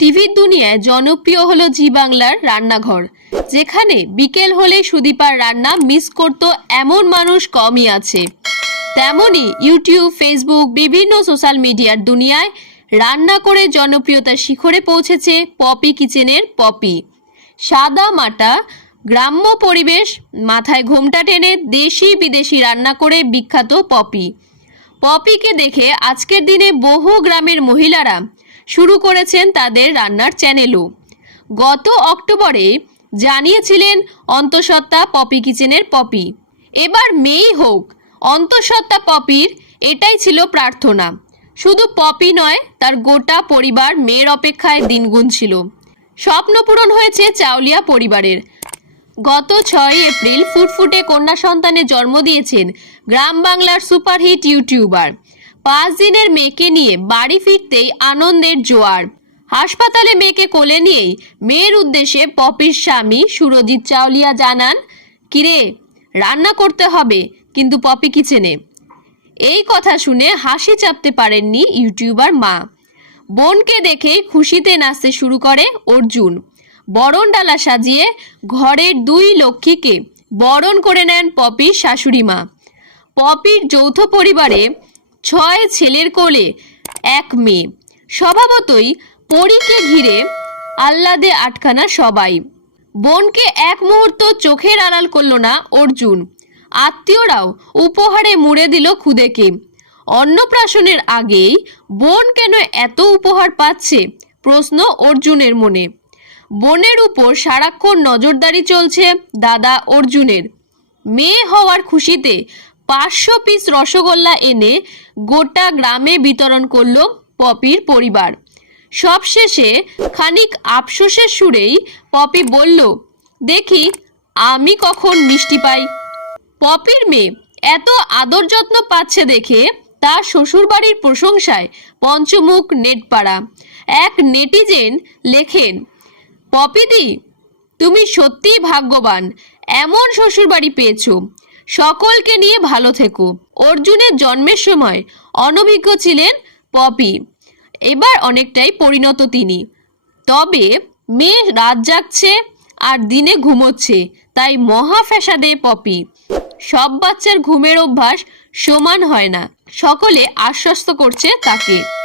টিভির দুনিয়ায় জনপ্রিয় হলো জি বাংলার রান্নাঘর। যেখানে বিকেল হলে সুদীপার রান্না মিস করতো এমন মানুষ কমই আছে। তেমনই ইউটিউব ফেসবুক বিভিন্ন সোশ্যাল মিডিয়ার দুনিয়ায় রান্না করে জনপ্রিয়তার শিখরে পৌঁছেছে পপি কিচেনের পপি সাদা মাটা, গ্রাম্য পরিবেশ, মাথায় ঘোমটা টেনে দেশি বিদেশি রান্না করে বিখ্যাত পপি পপিকে দেখে আজকের দিনে বহু গ্রামের মহিলারা শুরু করেছেন তাদের রান্নার চ্যানেলও। গত অক্টোবরে জানিয়েছিলেন অন্তঃসত্ত্বা পপি কিচেনের পপি। এবার মেই হোক, অন্তঃসত্ত্বা পপির এটাই ছিল প্রার্থনা। শুধু পপি নয়, তার গোটা পরিবার মেয়ের অপেক্ষায় দিন গুনছিল স্বপ্ন পূরণ হয়েছে চাউলিয়া পরিবারের। গত ছয় এপ্রিল ফুটফুটে কন্যা সন্তানের জন্ম দিয়েছেন গ্রাম বাংলার সুপারহিট ইউটিউবার। পাঁচ দিনের মেয়েকে নিয়ে বাড়ি ফিরতেই আনন্দের জোয়ার। হাসপাতালে মেয়েকে কোলে নিয়েই মেয়ের উদ্দেশ্যে পপির স্বামী সুরজিৎ চাওলিয়া জানান, কিরে, রান্না করতে হবে, কিন্তু পপি কিচেনে। এই কথা শুনে হাসি চাপতে পারেননি ইউটিউবার মা। বোনকে দেখে খুশিতে নাচতে শুরু করে অর্জুন। বরণ ডালা সাজিয়ে ঘরের দুই লক্ষ্মীকে বরণ করে নেন পপির শাশুড়ি মা। পপির যৌথ পরিবারে ছয় ছেলের কোলে এক মেয়ে। স্বভাবতই পরীকে ঘিরে আহ্লাদে আটখানা সবাই। বোনকে এক মুহূর্ত চোখের আড়াল করল না অর্জুন। আত্মীয়রাও উপহারে মুড়ে দিল খুদেকে। অন্নপ্রাশনের আগেই বোন কেন এত উপহার পাচ্ছে? প্রশ্ন অর্জুনের মনে। বোনের উপর সারাক্ষণ নজরদারি চলছে দাদা অর্জুনের। মেয়ে হওয়ার খুশিতে পাঁচশো পিস রসগোল্লা এনে গোটা গ্রামে বিতরণ করল পপির পরিবার। সবশেষে খানিক আফসোসের সুরেই পপি বলল, দেখি, আমি কখন মিষ্টি পাই? পপির মেয়ে এত আদর যত্ন পাচ্ছে দেখে তার শ্বশুরবাড়ির প্রশংসায় পঞ্চমুখ নেটপাড়া। এক নেটিজেন লেখেন পপিদি তুমি সত্যিই ভাগ্যবান, এমন শ্বশুরবাড়ি পেয়েছ। সকলকে নিয়ে ভালো থেকো। অর্জুনের জন্মের সময় অনভিজ্ঞ ছিলেন পপি। এবার অনেকটাই পরিণত তিনি। তবে মেয়ে রাত জাগছে আর দিনে ঘুমোচ্ছে, তাই মহা ফ্যাসাদে পপি। সব বাচ্চার ঘুমের অভ্যাস সমান হয় না। সকলে আশ্বস্ত করছে তাকে।